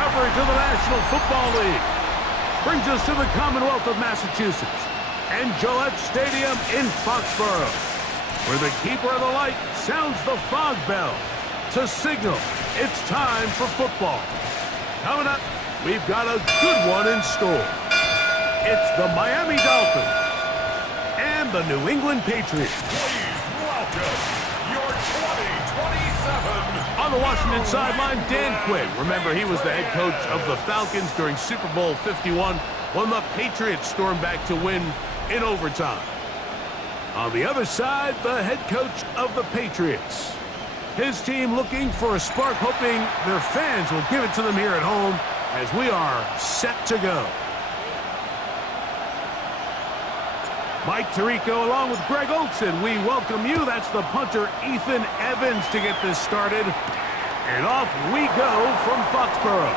coverage of the National Football League. Brings us to the Commonwealth of Massachusetts and Gillette Stadium in Foxborough, where the keeper of the light sounds the fog bell to signal it's time for football. Coming up, we've got a good one in store. It's the Miami Dolphins and the New England Patriots. Please welcome your 2027. On the Washington sideline, Dan Quinn. Remember, he was the head coach of the Falcons during Super Bowl 51 when the Patriots stormed back to win in overtime. On the other side, the head coach of the Patriots. His team looking for a spark, hoping their fans will give it to them here at home as we are set to go. Mike Tirico along with Greg Olson, we welcome you. That's the punter Ethan Evans to get this started. And off we go from Foxborough.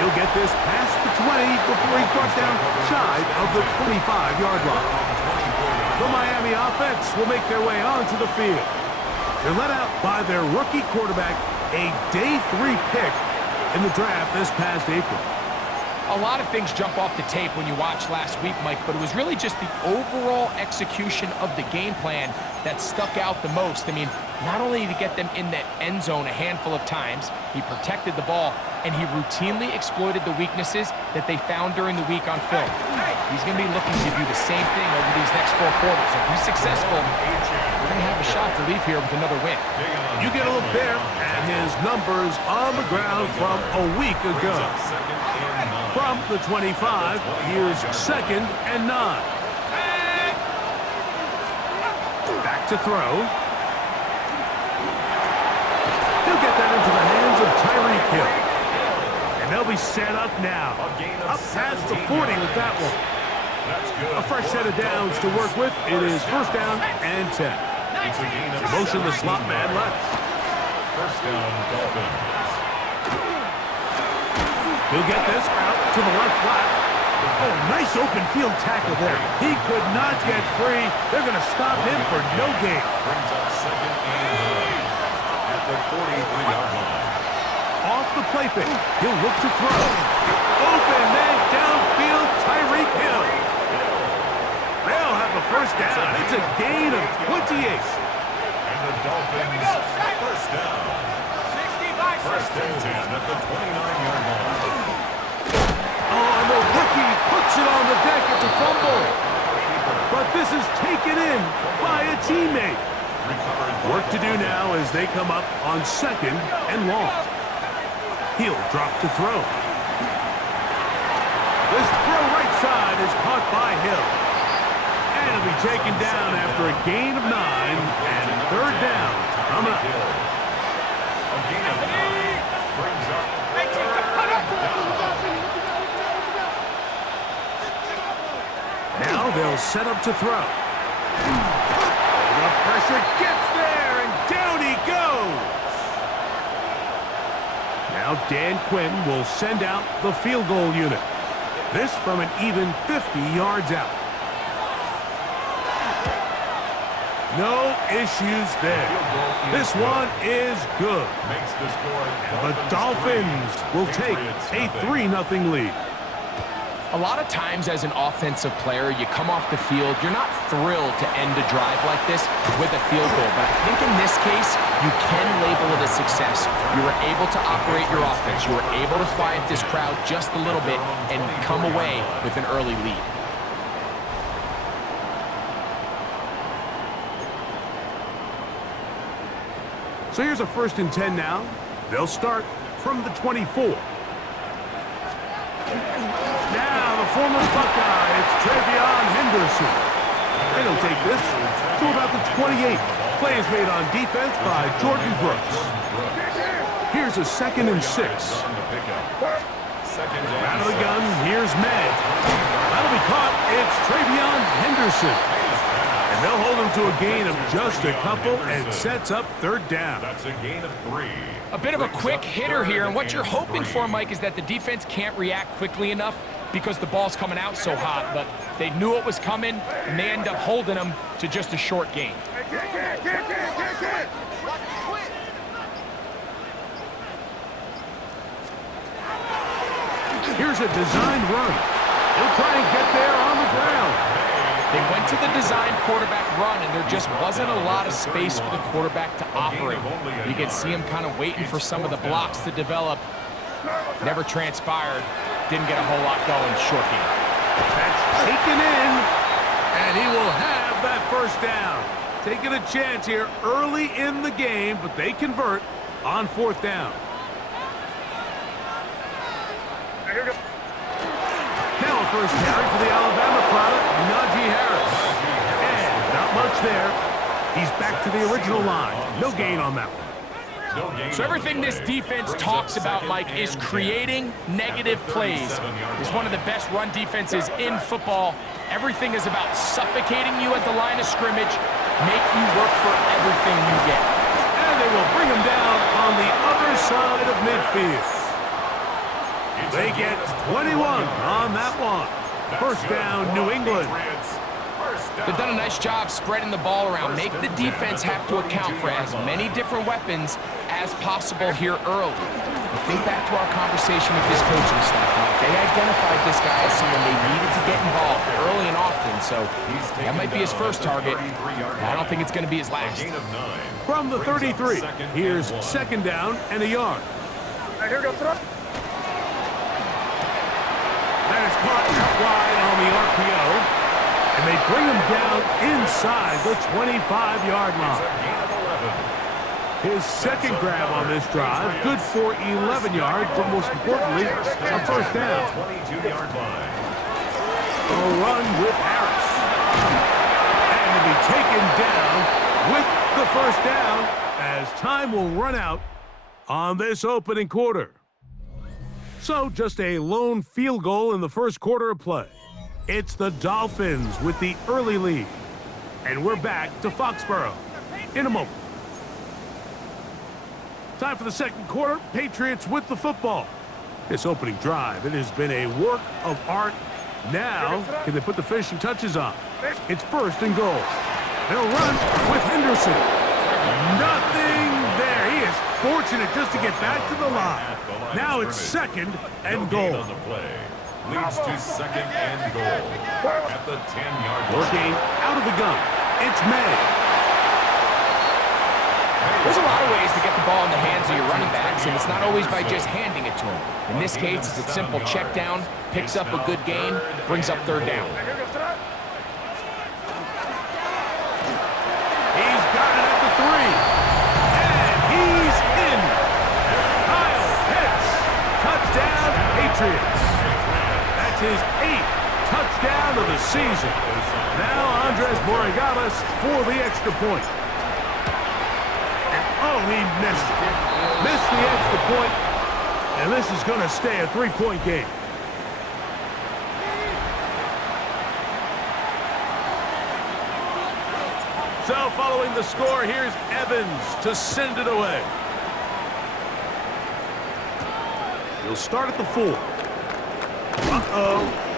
He'll get this past the 20 before he's brought down shy of the 25-yard line. The Miami offense will make their way onto the field. They're led out by their rookie quarterback, a day 3 pick in the draft this past April. A lot of things jump off the tape when you watch last week, Mike, but it was really just the overall execution of the game plan that stuck out the most. I mean, not only did he get them in the end zone a handful of times, he protected the ball, and he routinely exploited the weaknesses that they found during the week on film. He's going to be looking to do the same thing over these next 4 quarters. If he's successful, we're going to have a shot to leave here with another win. You get a look there at his numbers on the ground from a week ago. From the 25, here's 2nd and 9. Back to throw. He'll get that into the hands of Tyreek Hill. And they'll be set up now. Up past the 40 with that one. A fresh set of downs to work with. It is 1st down and 10. Motion the slot man left. 1st down, Dolphins. He'll get this out to the left flat. Oh, nice open field tackle there. He could not get free. They're going to stop him for no gain. Brings up 2nd and 9 at the 43-yard line. Off the play fake. He'll look to throw. Open man downfield, Tyreek Hill. They'll have a 1st down. It's a gain of 28. And the Dolphins, 1st down. 1st and 10 at the 29-yard line. Oh, and the rookie puts it on the deck at the fumble. But this is taken in by a teammate. Work to do now as they come up on 2nd and long. He'll drop to throw. This throw right side is caught by Hill. And it'll be taken down after a gain of 9 and 3rd down. Coming up. A gain of 9 brings up 3rd down. Now they'll set up to throw. The pressure gets there, and down he goes. Now Dan Quinn will send out the field goal unit. This from an even 50 yards out. No issues there. This one is good. Makes the score. And the Dolphins will take a 3-0 lead. A lot of times as an offensive player, you come off the field, you're not thrilled to end a drive like this with a field goal. But I think in this case, you can label it a success. You were able to operate your offense. You were able to quiet this crowd just a little bit and come away with an early lead. So here's a 1st and 10 now. They'll start from the 24. Now the former Buckeye, it's Travion Henderson. And he'll take this to about the 28. Play is made on defense by Jordan Brooks. Here's a 2nd and 6. Out of the gun, here's Meg. That'll be caught. It's Travion Henderson. And they'll hold him to a gain of just a couple and sets up 3rd down. That's a gain of 3. A bit of a quick hitter here, and what you're hoping for, Mike, is that the defense can't react quickly enough because the ball's coming out so hot, but they knew it was coming, and they end up holding them to just a short gain. Here's a designed run. He'll try and get there on the ground. They went to the design quarterback run, and there just wasn't a lot of space for the quarterback to operate. You could see him kind of waiting for some of the blocks to develop. Never transpired. Didn't get a whole lot going. Short game. That's taken in, and he will have that first down. Taking a chance here early in the game, but they convert on fourth down. Now a first carry for the Alabama product, Najee Harris. And not much there. He's back to the original line. No gain on that one. So everything this defense talks about, Mike, is creating negative plays. It's one of the best run defenses in football. Everything is about suffocating you at the line of scrimmage, make you work for everything you get. And they will bring him down on the other side of midfield. They get 21 on that one. First down, New England. They've done a nice job spreading the ball around. Make the defense have to account for as many different weapons as possible here early. But think back to our conversation with this coaching staff. They identified this guy as someone they needed to get involved early and often, so that might be his first target. I don't think it's going to be his last. From the 33, here's second down and a yard. That is caught out wide on the RPO. And they bring him down inside the 25-yard line. His second grab on this drive, good for 11 yards, but most importantly, a first down. A run with Harris. And to be taken down with the first down as time will run out on this opening quarter. So just a lone field goal in the first quarter of play. It's the Dolphins with the early lead. And we're back to Foxborough in a moment. Time for the second quarter. Patriots with the football. This opening drive, it has been a work of art. Now, can they put the finishing touches on? It's first and goal. They'll run with Henderson. Nothing there. He is fortunate just to get back to the line. Now it's second and goal. Leads to second and goal at the 10-yard line. Working out of the gun. It's May. There's a lot of ways to get the ball in the hands of your running backs, and it's not always by just handing it to them. In this case, it's a simple check down, picks up a good gain, brings up third down. He's got it at the 3. And he's in. Kyle Pitts. Touchdown, Patriots. His 8th touchdown of the season. Now Andres Borregales for the extra point. And oh, he missed it. Missed the extra point. And this is going to stay a 3-point game. So following the score, here's Evans to send it away. He'll start at the 4. Uh-oh.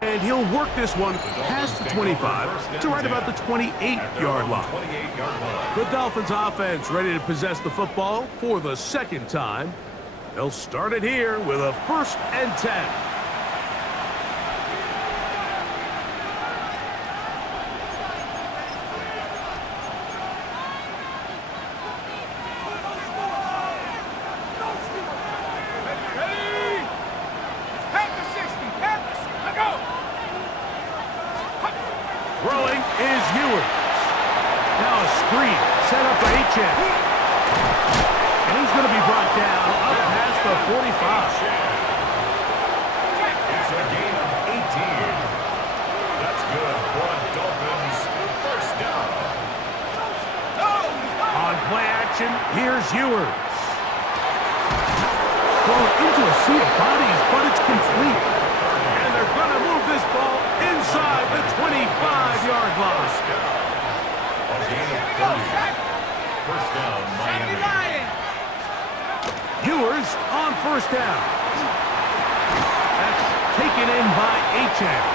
And he'll work this one past the 25 to right about the 28-yard line. The Dolphins offense ready to possess the football for the second time. They'll start it here with a 1st and 10. Throwing is Ewers. Now a screen set up for H.M. And he's going to be brought down up past the 45. It's a gain of 18. That's good for the Dolphins. First down. On play action, here's Ewers. Thrown into a sea of bodies, but it's complete. And they're going to move this ball inside the 25-yard line. A gain of 30. First down, Miami. Ewers on first down. That's taken in by Achane.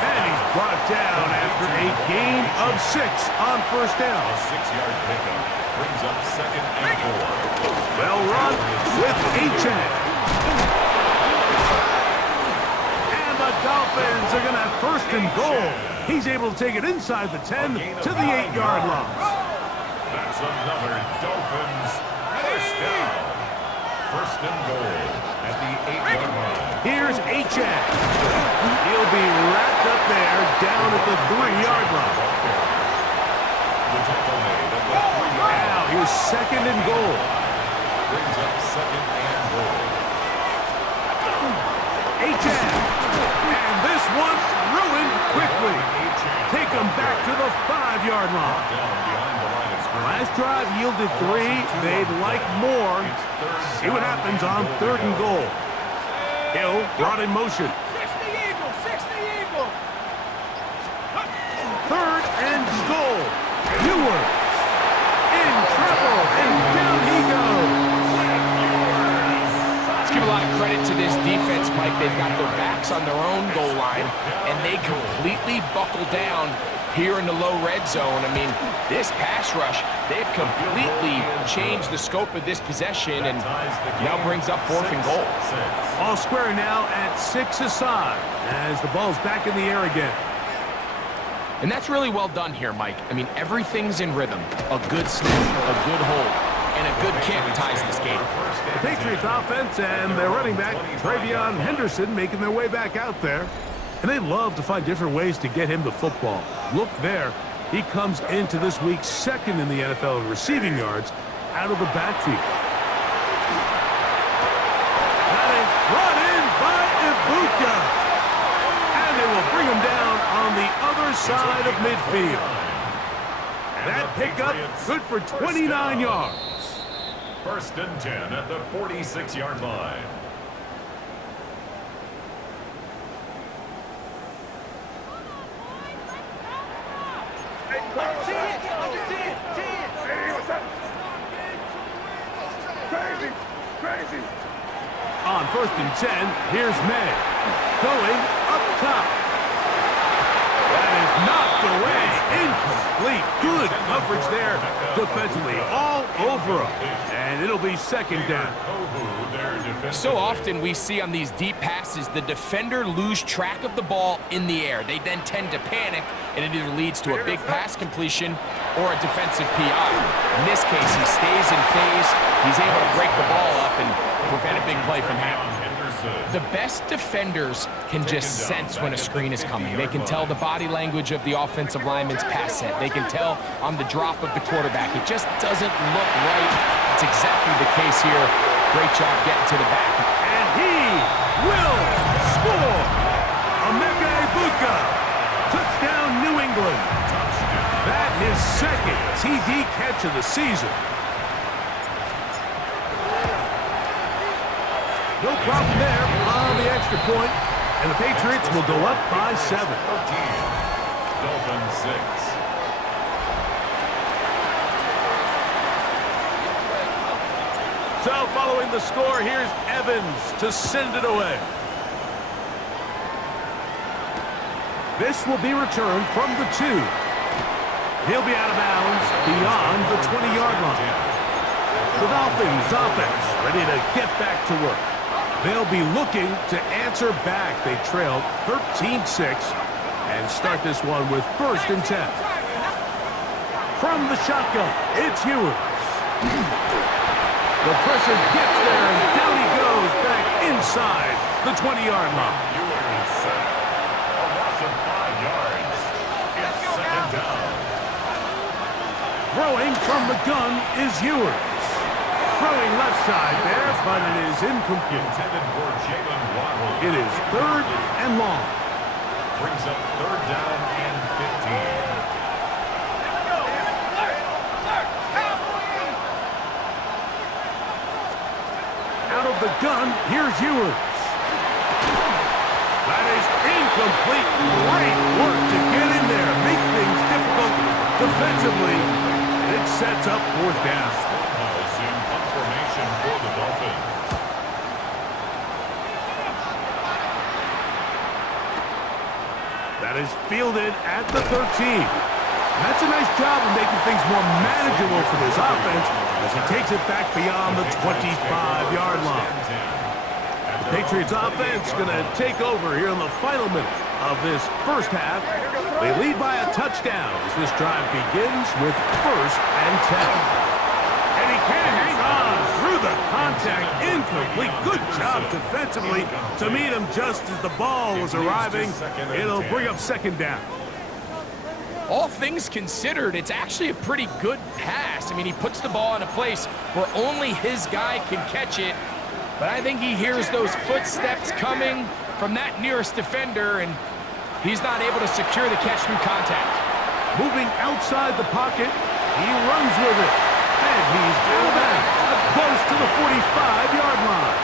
And he's brought down after a gain of 6 on first down. A 6-yard pickup brings up 2nd and 4. Well run with Achane. And the Dolphins are going to have first and goal. He's able to take it inside the 10 to the 8-yard line. That's another Dolphins first down. First and goal at the 8-yard line. Here's Achane. He'll be wrapped up there down at the 3-yard line. The tackle made at the 3-yard line. Now here's second and goal. Brings up 2nd and goal. Achane. And this one ruined quickly. Take him back to the 5-yard line. Down behind the line of scrimmage. Last drive yielded 3. They'd like more. See what happens on third and goal. Hill brought in motion. 60 Eagle. Third and goal. Ewers in trouble, and down he goes. Let's give a lot of credit to this defense, Mike. They've got their backs on their own goal line, and they completely buckle down here in the low red zone. I mean, this pass rush, they've completely changed the scope of this possession, and now brings up 4th and goal. All square now at 6 aside as the ball's back in the air again. And that's really well done here, Mike. I mean, everything's in rhythm. A good snap, a good hold, and a good kick ties this game. The Patriots offense and their running back, Travion Henderson, making their way back out there. And they love to find different ways to get him the football. Look there. He comes into this week 2nd in the NFL in receiving yards out of the backfield. That is brought in by Ibuka. And they will bring him down on the other side of midfield. That pickup good for 29 yards. First and 10 at the 46-yard line. On first and 10, here's May. Going up top. That is knocked away. Incomplete. Good coverage there defensively. All over him. And it'll be 2nd down. So often we see on these deep passes, the defender lose track of the ball in the air. They then tend to panic, and it either leads to a big pass completion or a defensive PI. In this case, he stays in phase. He's able to break the ball up and prevent a big play from happening. The best defenders can just sense when a screen is coming. They can tell the body language of the offensive lineman's pass set. They can tell on the drop of the quarterback. It just doesn't look right. It's exactly the case here. Great job getting to the back. And he will score. Emeka Ibuka. Touchdown, New England. That his 2nd TD catch of the season. No problem there on the extra point, and the Patriots will go up by 7. Dolphins 6. So following the score, here's Evans to send it away. This will be returned from the 2. He'll be out of bounds beyond the 20-yard line. The Dolphins offense ready to get back to work. They'll be looking to answer back. They trailed 13-6 and start this one with first and 10. From the shotgun, it's Ewers. The pressure gets there, and down he goes back inside the 20-yard line. Ewers sacked. A loss of 5 yards. It's 2nd down. Throwing from the gun is Ewers. Throwing left side there, but it is incomplete. Intended for Jalen Waddle. It is 3rd and long. Brings up 3rd down and 15. Out of the gun, here's Ewers. That is incomplete. Great work to get in there, make things difficult defensively. It sets up 4th down. In formation for the Dolphins. snap is fielded at the 13. That's a nice job of making things more manageable for this offense as he takes it back beyond the 25-yard line. The Patriots offense going to take over here in the final minute of this first half. They lead by a touchdown as this drive begins with 1st and 10. And he can't hang on through the contact. Incomplete. Good job defensively to meet him just as the ball was arriving. It'll bring up 2nd down. All things considered, it's actually a pretty good pass. I mean, he puts the ball in a place where only his guy can catch it. But I think he hears those footsteps coming from that nearest defender, and he's not able to secure the catch through contact. Moving outside the pocket, he runs with it. And he's out of bounds, close to the 45-yard line.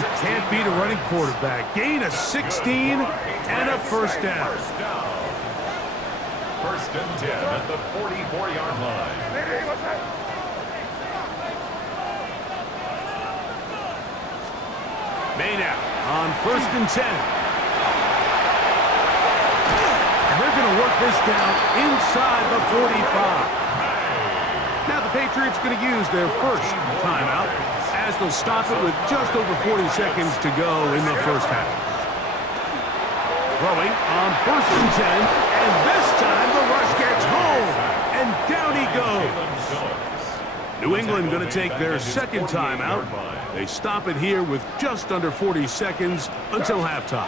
You can't beat a running quarterback. Gain of 16 and a 1st down. 1st and 10 at the 44-yard line. May now on 1st and 10. And they're going to work this down inside the 45. Now the Patriots going to use their 1st timeout as they'll stop it with just over 40 seconds to go in the first half. Throwing on 1st and 10, and this time the rush gets home, and down he goes. New England going to take their 2nd timeout. They stop it here with just under 40 seconds until halftime.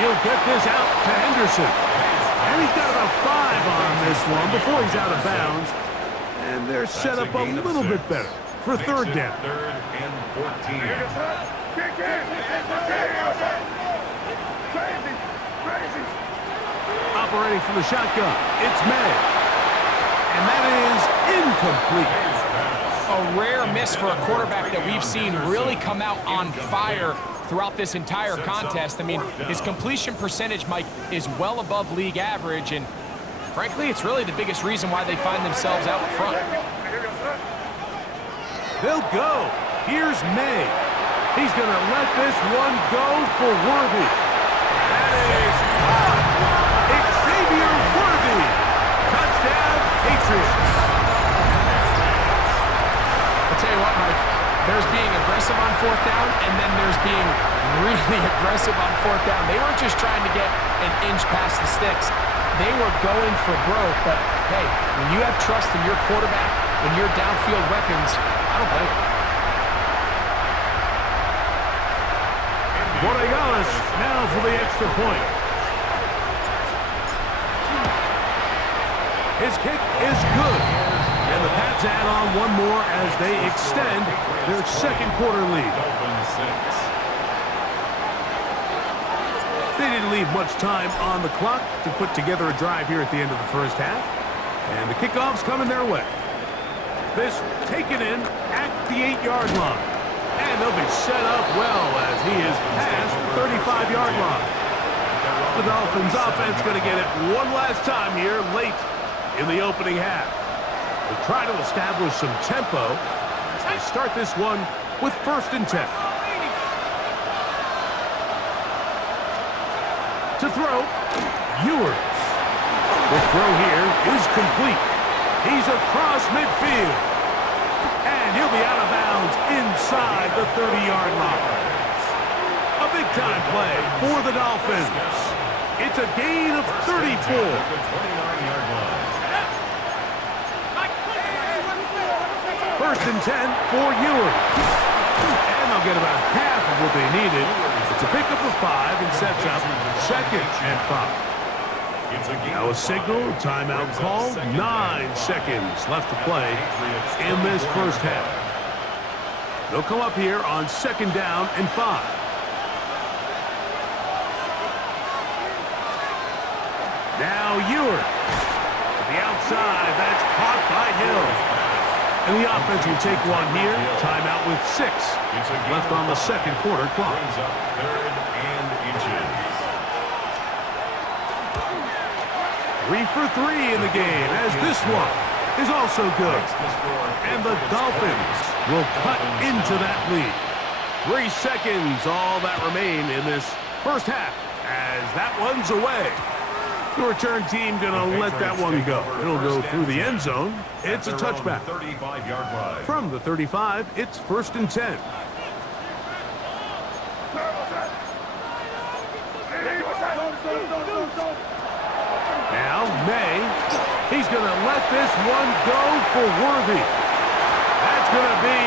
He'll get this out to Henderson. And he's got about 5 on this one before he's out of bounds. And they're set up a little bit better for 3rd down. 3rd and 14. Operating from the shotgun, it's May. And that is incomplete. A rare miss for a quarterback that we've seen really come out on fire throughout this entire contest. I mean, his completion percentage, Mike, is well above league average, and frankly, it's really the biggest reason why they find themselves out front. They'll go. Here's May. He's going to let this one go for Worthy. That is Xavier Worthy. Touchdown, Patriots. I'll tell you what, Mike. There's being aggressive on 4th down, and then there's being really aggressive on 4th down. They weren't just trying to get an inch past the sticks. They were going for broke. But, hey, when you have trust in your quarterback and your downfield weapons, I don't blame you. Borregales now for the extra point. His kick is good. And the Pats add on one more as they extend their 2nd quarter lead. They didn't leave much time on the clock to put together a drive here at the end of the first half. And the kickoff's coming their way. This taken in at the 8-yard line. And they'll be set up well as he is past the 35-yard line. The Dolphins offense going to get it one last time here late in the opening half. They'll try to establish some tempo as they start this one with 1st and 10. To throw, Ewers. The throw here is complete. He's across midfield. And he'll be out of bounds inside the 30-yard line. A big-time play for the Dolphins. It's a gain of 34. 1st and 10 for Ewers. And they'll get about half of what they needed. It's a pickup of 5 and sets up 2nd and 5. Now a signal, timeout called. 9 seconds left to play in this first half. They'll come up here on 2nd down and 5. Now Ewers. To the outside, that's caught by Hill. And the offense will take one here. Timeout with 6 left on the 2nd quarter clock. 3rd and inches. 3 for 3 in the game as this one is also good. And the Dolphins will cut into that lead. 3 seconds, all that remain in this First half, as that one's away. The return team gonna let that one go. It'll go through the end zone. It's a touchback. 35-yard line. From the 35, it's 1st and 10. Now, May, he's gonna let this one go for Worthy. That's gonna be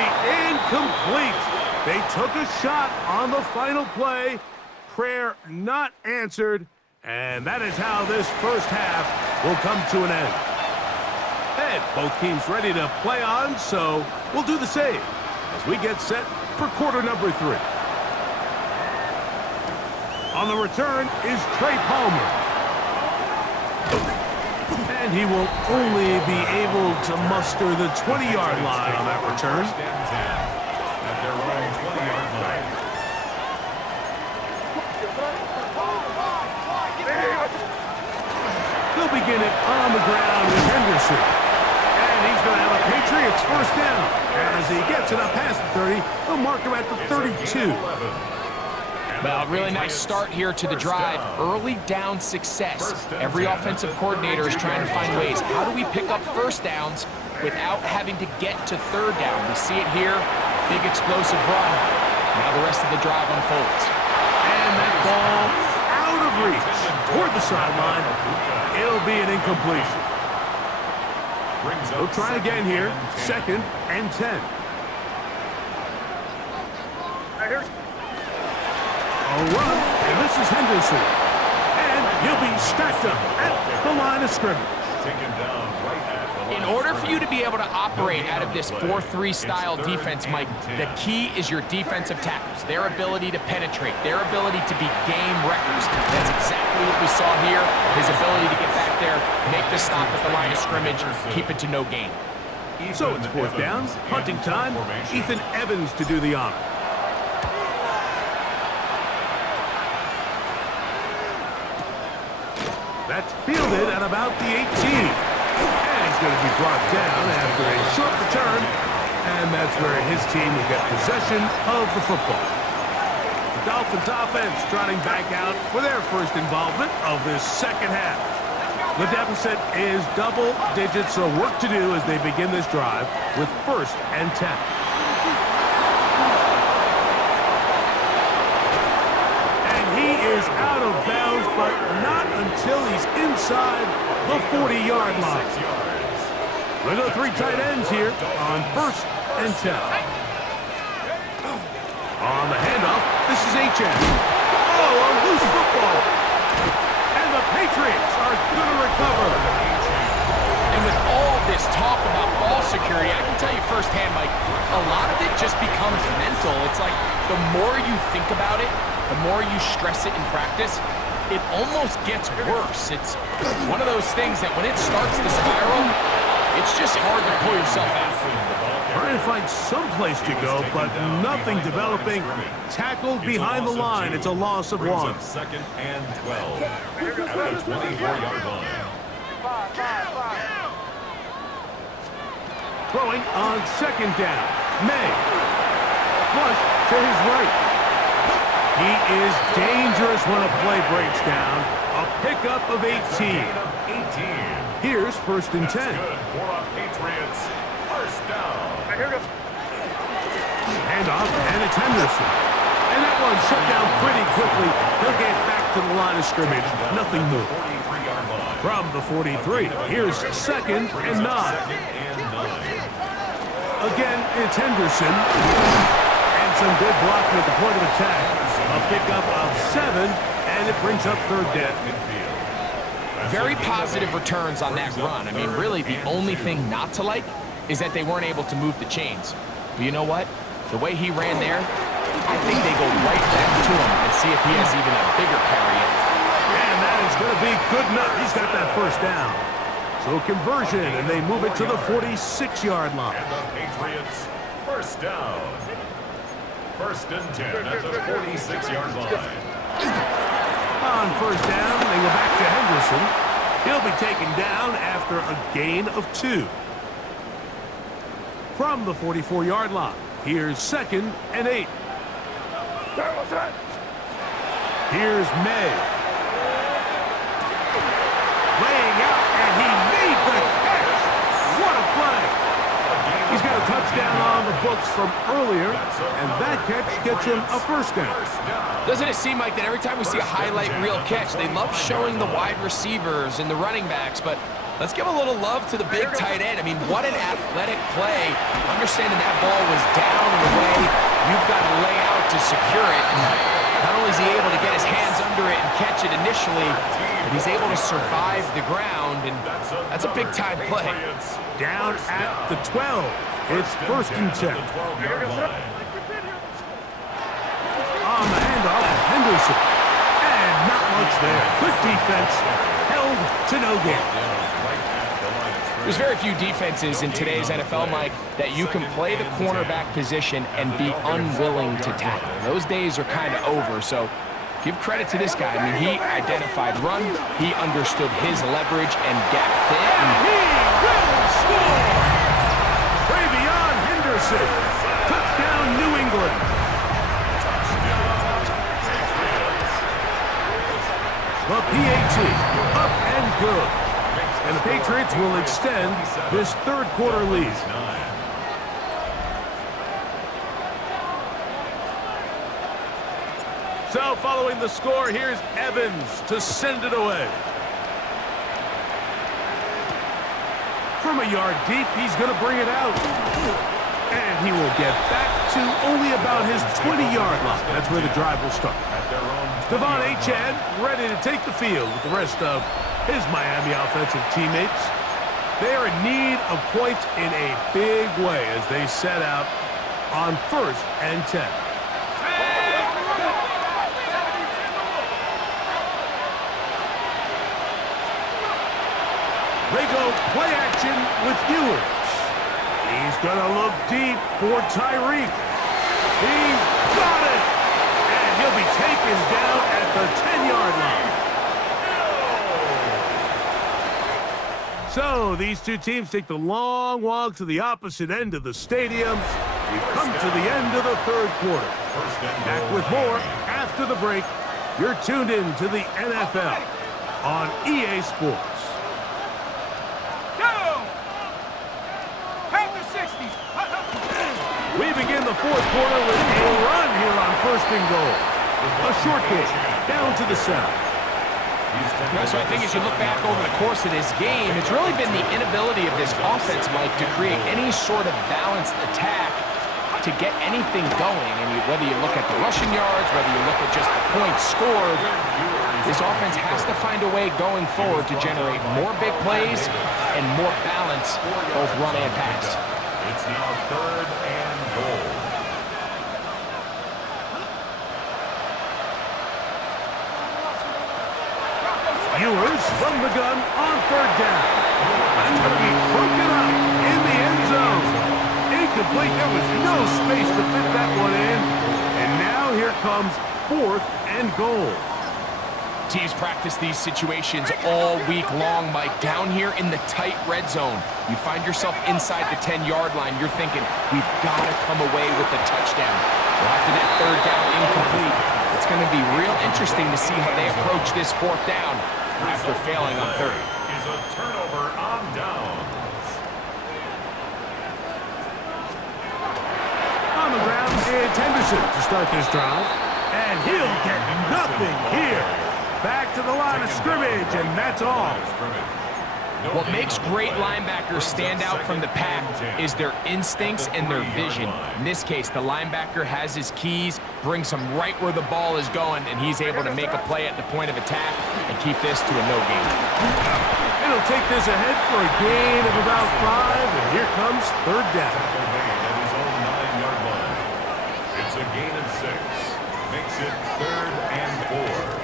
incomplete. They took a shot on the final play. Prayer not answered. And that is how this first half will come to an end. And both teams ready to play on, so we'll do the same as we get set for quarter number 3. On the return is Trey Palmer. And he will only be able to muster the 20-yard line on that return. First and 10 at their own 20-yard line. They'll begin it on the ground with Henderson. And he's going to have a Patriots first down. As he gets it up past the 30, they'll mark him at the 32. Well, really nice start here to the drive. Early down success. Every offensive coordinator is trying to find ways. How do we pick up first downs without having to get to third down? We see it here. Big explosive run. Now the rest of the drive unfolds. And that ball out of reach toward the sideline. It'll be an incompletion. We'll try again here. 2nd and 10. A run, and this is Henderson. And he'll be stacked up at the line of scrimmage. Taken down right at the line. In order for you to be able to operate out of this 4-3 style defense, Mike, the key is your defensive tackles, their ability to penetrate, their ability to be game wreckers. That's exactly what we saw here. His ability to get back there, make the stop at the line of scrimmage, keep it to no gain. So it's 4th down, punting time. Ethan Evans to do the honor. That's fielded at about the 18. And he's going to be brought down after a short return. And that's where his team will get possession of the football. The Dolphins offense trotting back out for their first involvement of this second half. The deficit is double digits, so work to do as they begin this drive with 1st and 10. And he is out of bounds, but not until he's inside the 40-yard line. We'll go 3 tight ends here on 1st and 10. On the handoff, this is H.M. Oh, a loose football. And the Patriots are going to recover. And with all this talk about ball security, I can tell you firsthand, Mike, a lot of it just becomes mental. It's like the more you think about it, the more you stress it in practice, it almost gets worse. It's one of those things that when it starts to spiral, it's just hard to pull yourself out. Trying to find some place to go, but nothing developing. Tackled behind the line. It's a loss of 1. 2nd and 12 at the 24-yard line. Throwing on 2nd down. May. Flush to his right. He is dangerous when a play breaks down. A pickup of 18. Here's 1st and 10. Good for a Patriots first down. Handoff, and it's Henderson. And that one shut down pretty quickly. He'll get back to the line of scrimmage. Nothing more. 43-yard line. From the 43, here's 2nd and 9. 2nd and 9. Again, it's Henderson. And some good blocking at the point of attack. A pickup of 7, and it brings up 3rd down. Very positive returns on that run. I mean, really, the only thing not to like is that they weren't able to move the chains. But you know what? The way he ran there, I think they go right back to him and see if he has even a bigger carry in. And that is going to be good enough. He's got that first down. So conversion, and they move it to the 46-yard line. And the Patriots first down. 1st and 10 at the 46-yard line. On 1st down, they go back to Henderson. He'll be taken down after a gain of 2. From the 44-yard line, here's 2nd and 8. Here's May. Laying out, and he made the catch. What a play. He's got a touchdown on the books from earlier, and that catch gets him a first down. Doesn't it seem like that every time we see a highlight reel catch, they love showing the wide receivers and the running backs, but let's give a little love to the big tight end. I mean, what an athletic play. Understanding that ball was down and away, you've got to lay out to secure it. And not only is he able to get his hands under it and catch it initially, but he's able to survive the ground, and that's a big-time play. Down at the 12. It's first and 10. On the handoff, Henderson. And not much there. Good defense. Held to no gain. There's very few defenses in today's NFL, Mike, that you can play the cornerback position and be unwilling to tackle. Those days are kind of over, so give credit to this guy. I mean, he identified run, he understood his leverage and gap fit. And he will score! Travion Henderson. Touchdown, New England. The PAT, up and good. And the Patriots will extend this third quarter lead. So following the score, here's Evans to send it away. From a yard deep, he's going to bring it out. And he will get back to only about his 20-yard line. That's where the drive will start. Devon Achane ready to take the field with the rest of his Miami offensive teammates. They are in need of points in a big way as they set out on first and 10. They go play action with Ewers. He's going to look deep for Tyreek. He's got it! And he'll be taken down at the 10-yard line. So these two teams take the long walk to the opposite end of the stadium. We've come to the end of the third quarter. Back with more after the break. You're tuned in to the NFL on EA Sports. We begin the fourth quarter with a run here on first and goal. A short game down to the center. So I think as you look back over the course of this game, it's really been the inability of this offense, Mike, to create any sort of balanced attack to get anything going. And whether you look at the rushing yards, whether you look at just the points scored, this offense has to find a way going forward to generate more big plays and more balance, both run and pass. It's now third and goal. Ewers from the gun on third down. That's going to be broken up in the end zone. Incomplete. There was no space to fit that one in. And now here comes fourth and goal. Teams practice these situations all week long, Mike. Down here in the tight red zone, you find yourself inside the 10-yard line. You're thinking, we've got to come away with a touchdown. Well, after that third down incomplete, it's going to be real interesting to see how they approach this fourth down after failing on third. Is a turnover on downs. On the ground, it's Henderson to start this drive. And he'll get nothing here. Back to the line of scrimmage, and that's all. What makes great linebackers stand out from the pack is their instincts and their vision. In this case, the linebacker has his keys, brings him right where the ball is going, and he's able to make a play at the point of attack and keep this to a no gain. It'll take this ahead for a gain of about 5, and here comes third down. At his own 9-yard line. It's a gain of 6. Makes it third and 4.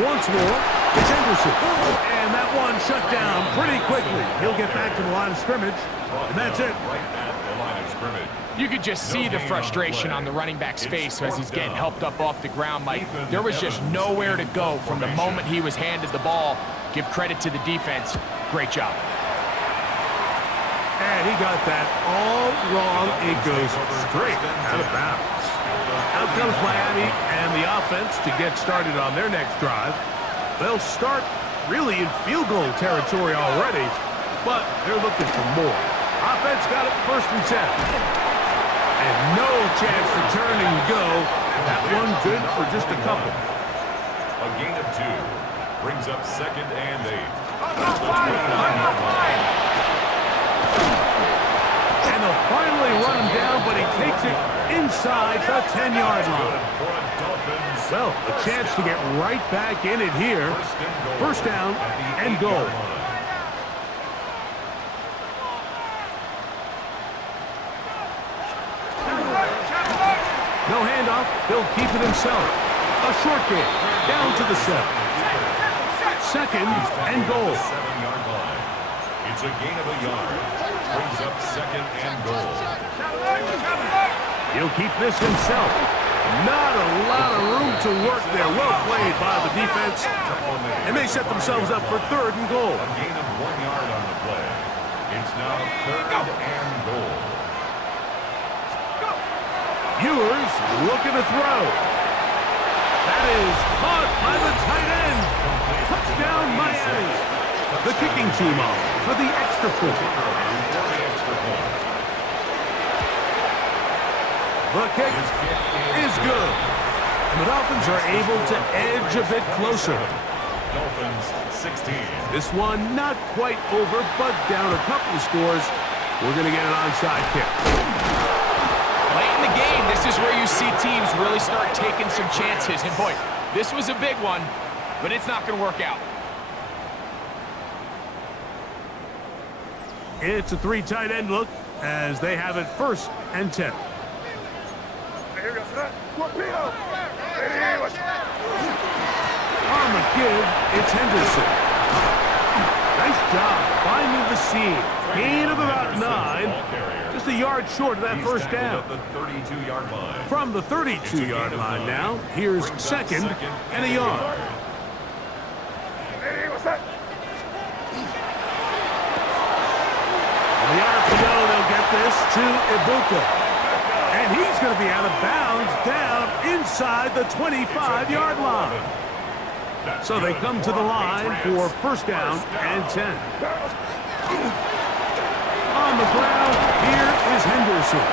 Once more, It's Henderson. And that one shut down pretty quickly. He'll get back to the line of scrimmage, and that's it. Right at the line of scrimmage. You could just see the frustration on the running back's face as he's getting helped up off the ground, Mike. There was just nowhere to go from the moment he was handed the ball. Give credit to the defense. Great job. And he got that all wrong. It goes straight out of bounds. Out comes Miami and the offense to get started on their next drive. They'll start really in field goal territory already, but they're looking for more. Offense got it first and 10. And no chance to turn and go. That one good for just a couple. A gain of 2 brings up 2nd and 8. And they'll finally run him down, but he takes it inside the 10-yard line. Well, a chance to get right back in it here. First down and goal. No handoff. He'll keep it himself. A short game. Down to the 7. Second and goal. 7-yard line. It's a gain of a yard. Brings up 2nd and goal. He'll keep this himself. Not a lot of room to work there. Well played by the defense. And they set themselves up for 3rd and goal. A gain of 1 yard on the play. It's now 3rd and goal. Ewers looking to throw. That is caught by the tight end. Touchdown, Miami. The kicking team off for the extra point. The kick is good. And the Dolphins are able to edge a bit closer. Dolphins 16. This one not quite over, but down a couple of scores. We're going to get an onside kick. Late in the game, this is where you see teams really start taking some chances. And boy, this was a big one, but it's not going to work out. It's a 3 tight end look as they have it 1st and 10. On the give, it's Henderson. Nice job finding the seam. Gain of about 9. Just a yard short of that first down. The 32-yard line. From the 32-yard line now, here's 2nd and a yard. On the RPO, they'll get this to Ibuka. And he's going to be out of bounds down inside the 25-yard line. So they come to the line for first down and 10. On the ground, here is Henderson.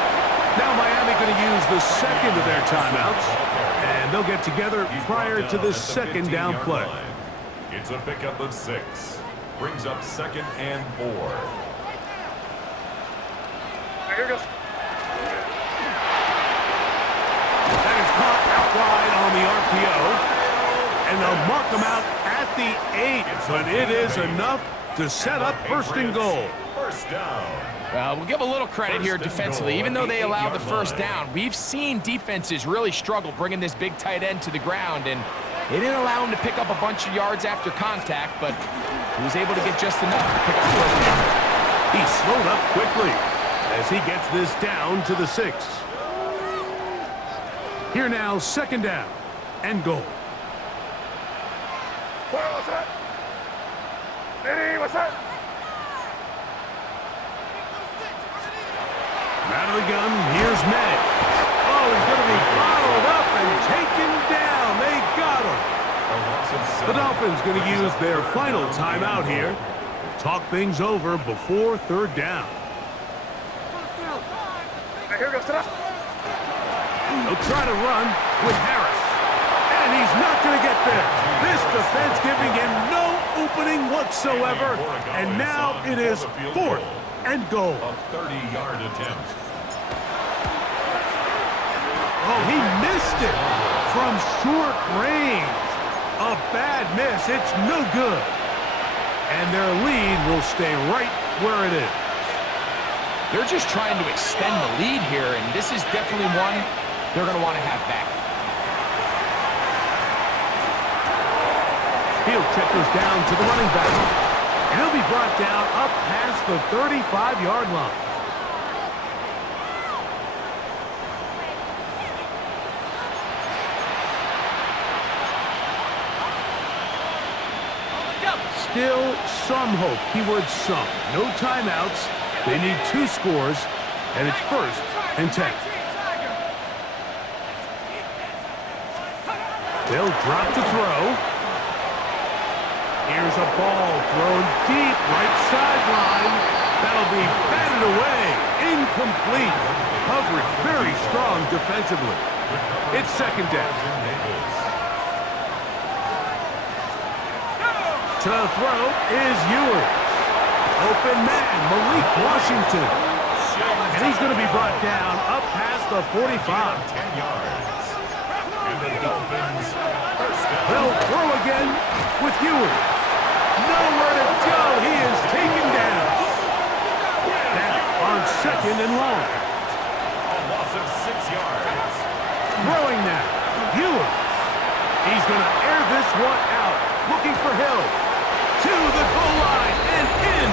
Now Miami going to use the second of their timeouts, and they'll get together prior to the second down play. It's a pickup of 6. Brings up 2nd and 4. Here goes. That is caught out wide on the RPO, and they'll mark them out at the 8, but it is enough to set up first and goal. First down. Well, we'll give a little credit here defensively. Even though they allowed the first down, we've seen defenses really struggle bringing this big tight end to the ground, and they didn't allow him to pick up a bunch of yards after contact, but he was able to get just enough to pick up the first down. He slowed up quickly as he gets this down to the 6. Here now, 2nd down and goal. What's that? Eddie, what's that? Out of the gun, here's May. Oh, he's going to be bottled up and taken down. They got him. The Dolphins going to use their final timeout here. Talk things over before 3rd down. Here goes to They'll try to run with Harris. And he's not going to get there. This defense giving him no opening whatsoever. And now it is 4th and goal. A 30-yard attempt. Oh, he missed it from short range. A bad miss. It's no good. And their lead will stay right where it is. They're just trying to extend the lead here, and this is definitely one they're going to want to have back. He'll check this down to the running back. And he'll be brought down up past the 35-yard line. Still some hope. Keyword some. No timeouts. They need 2 scores, and it's 1st and 10. They'll drop to throw. Here's a ball thrown deep right sideline. That'll be batted away. Incomplete. Coverage very strong defensively. It's 2nd down. To throw is Ewers. Open man, Malik Washington. And he's going to be brought down up past the 45. 10 yards. And the Dolphins first down. They'll throw again with Ewers. Nowhere to go. He is taken down. Now on 2nd and long. A loss of 6 yards. Throwing now. Ewers. He's going to air this one out. Looking for Hill. To the goal line and in.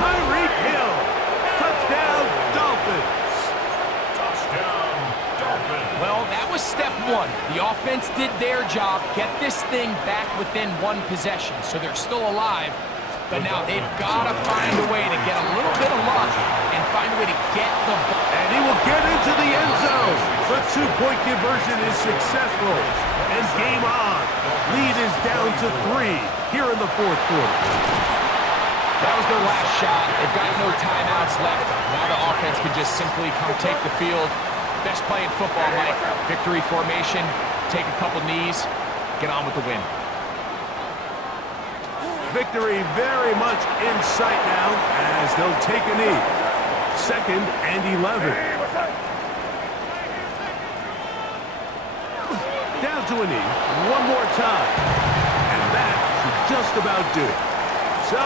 Tyreek Hill. Touchdown, Dolphins. Touchdown, Dolphins. Well, that was step 1. The offense did their job, get this thing back within 1 possession, so they're still alive. But now they've got to find a way to get a little bit of luck and find a way to get the ball. And he will get into the end zone. The 2-point conversion is successful. And game on. Lead is down to 3 here in the 4th quarter. That was their last shot. They've got no timeouts left. Now the offense can just simply come take the field. Best play in football, Mike. Victory formation, take a couple knees, get on with the win. Victory very much in sight now as they'll take a knee. 2nd and 11. Down to a knee one more time. And that should just about do it. So